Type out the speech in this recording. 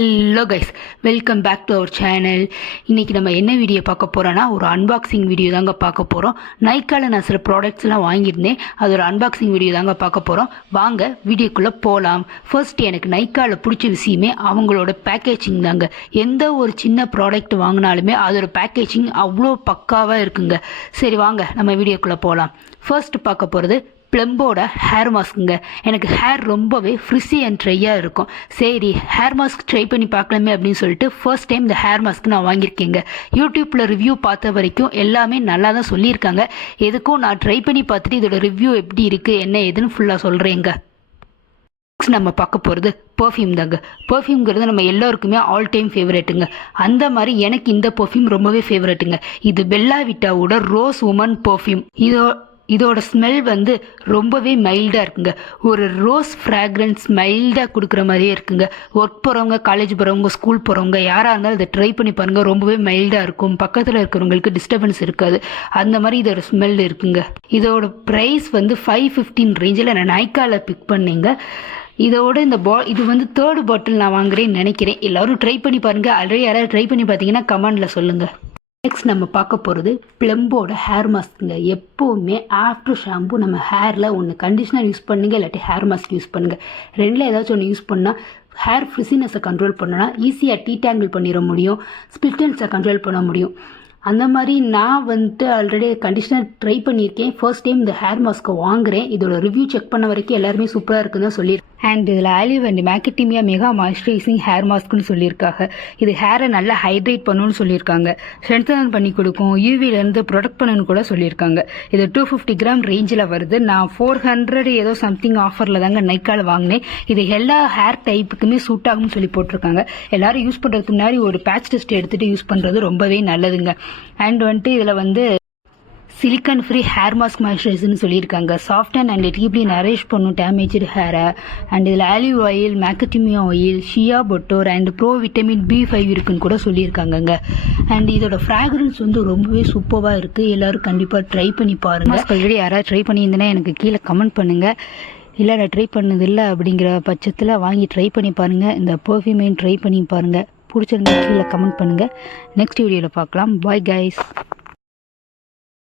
Hello guys, welcome back to our channel. இன்றைக்கி நம்ம என்ன வீடியோ பார்க்க போகிறோன்னா ஒரு அன்பாக்சிங் வீடியோ தாங்க பார்க்க போகிறோம். நைக்காவில் நான் சில ப்ராடக்ட்ஸ்லாம் வாங்கியிருந்தேன், அது ஒரு அன்பாக்சிங் வீடியோ தாங்க பார்க்க போகிறோம். வாங்க வீடியோக்குள்ளே போகலாம். ஃபர்ஸ்ட் எனக்கு நைக்காவில் பிடிச்ச விஷயமே அவங்களோட பேக்கேஜிங் தாங்க. எந்த ஒரு சின்ன ப்ராடக்ட் வாங்கினாலுமே அதோட பேக்கேஜிங் அவ்வளோ பக்காவாக இருக்குங்க. சரி வாங்க நம்ம வீடியோக்குள்ளே போகலாம். ஃபர்ஸ்ட் பார்க்க போகிறது ப்ளம்போட ஹேர் மாஸ்க்குங்க. எனக்கு ஹேர் ரொம்பவே ஃப்ரிஸி அண்ட் ட்ரையாக இருக்கும். சரி ஹேர் மாஸ்க் ட்ரை பண்ணி பார்க்கலாமே அப்படின்னு சொல்லிட்டு ஃபர்ஸ்ட் டைம் இந்த ஹேர் மாஸ்க் நான் வாங்கியிருக்கேங்க. யூடியூப்பில் ரிவ்யூ பார்த்த வரைக்கும் எல்லாமே நல்லா தான் சொல்லியிருக்காங்க. எதுக்கும் நான் ட்ரை பண்ணி பார்த்துட்டு இதோட ரிவ்யூ எப்படி இருக்குது என்ன ஏதுன்னு ஃபுல்லாக சொல்கிறேங்க. நம்ம பார்க்க போகிறது பர்ஃப்யூம் தாங்க. பர்ஃப்யூம்ங்கிறது நம்ம எல்லாருக்குமே ஆல் டைம் ஃபேவரேட்டுங்க. அந்த மாதிரி எனக்கு இந்த பர்ஃப்யூம் ரொம்பவே ஃபேவரட்டுங்க. இது பெல்லா விட்டாவோட ரோஸ் உமன் பர்ஃப்யூம். இதோட ஸ்மெல் வந்து ரொம்பவே மைல்டாக இருக்குங்க. ஒரு ரோஸ் ஃப்ராக்ரன்ஸ் மைல்டாக கொடுக்குற மாதிரியே இருக்குங்க. ஒர்க் போகிறவங்க, காலேஜ் போகிறவங்க, ஸ்கூல் போகிறவங்க யாராக இருந்தாலும் இதை ட்ரை பண்ணி பாருங்கள். ரொம்பவே மைல்டாக இருக்கும். பக்கத்தில் இருக்கிறவங்களுக்கு டிஸ்டர்பன்ஸ் இருக்காது. அந்த மாதிரி இதோட ஸ்மெல் இருக்குங்க. இதோட ப்ரைஸ் வந்து 515 ரேஞ்சில் நான் நைக்காவில் பிக் பண்ணேங்க. இதோட இது வந்து 3rd பாட்டில் நான் வாங்குறேன்னு நினைக்கிறேன். எல்லோரும் ட்ரை பண்ணி பாருங்கள். ஆல்ரெடி யாராவது ட்ரை பண்ணி பார்த்தீங்கன்னா கமெண்டில் சொல்லுங்கள். நெக்ஸ்ட் நம்ம பார்க்க போகிறது ப்ளம்போட ஹேர் மாஸ்க்குங்க. எப்போவுமே ஆஃப்டர் ஷாம்பு நம்ம ஹேரில் ஒன்று கண்டிஷ்னர் யூஸ் பண்ணுங்க, இல்லாட்டி ஹேர் மாஸ்க் யூஸ் பண்ணுங்கள். ரெண்டில் ஏதாச்சும் ஒன்று யூஸ் பண்ணால் ஹேர் ஃப்ரிசினஸை கண்ட்ரோல் பண்ணோன்னா ஈஸியாக டீடாங்கிள் பண்ணிட முடியும், ஸ்பில்டன்ஸை கண்ட்ரோல் பண்ண முடியும். அந்த மாதிரி நான் வந்துட்டு ஆல்ரெடி கண்டிஷ்னர் ட்ரை பண்ணியிருக்கேன். ஃபர்ஸ்ட் டைம் இந்த ஹேர் மாஸ்க்கை வாங்குகிறேன். இதோட ரிவ்யூ செக் பண்ண வரைக்கும் எல்லாருமே சூப்பராக இருக்குன்னு தான் சொல்லியிருக்கேன். அண்ட் இதில் olive and macadamia mega moisturizing hair மாஸ்க்னு சொல்லியிருக்காங்க. இது ஹேரை நல்லா ஹைட்ரேட் பண்ணணும்னு சொல்லியிருக்காங்க. ஸ்ட்ரென்தன் பண்ணி கொடுக்கும், யூவிலேருந்து ப்ரொடெக்ட் பண்ணணும்னு கூட சொல்லியிருக்காங்க. இது 250 கிராம் ரேஞ்சில் வருது. நான் 400 ஏதோ சம்திங் ஆஃபரில் தாங்க நைக்கால் வாங்கினேன். இது எல்லா ஹேர் டைப்புக்குமே சூட் ஆகும்னு சொல்லி போட்டிருக்காங்க. எல்லாரும் யூஸ் பண்ணுறதுக்கு முன்னாடி ஒரு பேட்ச் டெஸ்ட் எடுத்துகிட்டு யூஸ் பண்ணுறது ரொம்பவே நல்லதுங்க. அண்ட் வந்துட்டு இதில் வந்து சிலிக்கான் ஃப்ரீ ஹேர் மாஸ்க் மாய்ஸ்சரைசர்னு சொல்லியிருக்காங்க. சாஃப்ட் அண்ட் டீப்லி நரிஷ் பண்ணும் டேமேஜ்டு ஹேரை. அண்ட் இதில் olive oil, macadamia oil, shea butter and pro vitamin B5 இருக்குன்னு கூட சொல்லியிருக்காங்கங்க. அண்ட் இதோட ஃப்ராக்ரன்ஸ் வந்து ரொம்பவே சூப்பராக இருக்குது. எல்லோரும் கண்டிப்பாக ட்ரை பண்ணி பாருங்கள். ஆல்ரெடி யாராவது ட்ரை பண்ணியிருந்தேன்னா எனக்கு கீழே கமெண்ட் பண்ணுங்கள். இல்லை நான் ட்ரை பண்ணதில்லை அப்படிங்கிற பட்சத்தில் வாங்கி ட்ரை பண்ணி பாருங்கள். இந்த பர்ஃப்யூமையும் ட்ரை பண்ணி பாருங்கள். பிடிச்சிருந்தா கீழே கமெண்ட் பண்ணுங்கள். நெக்ஸ்ட் வீடியோவில் பார்க்கலாம். Bye guys.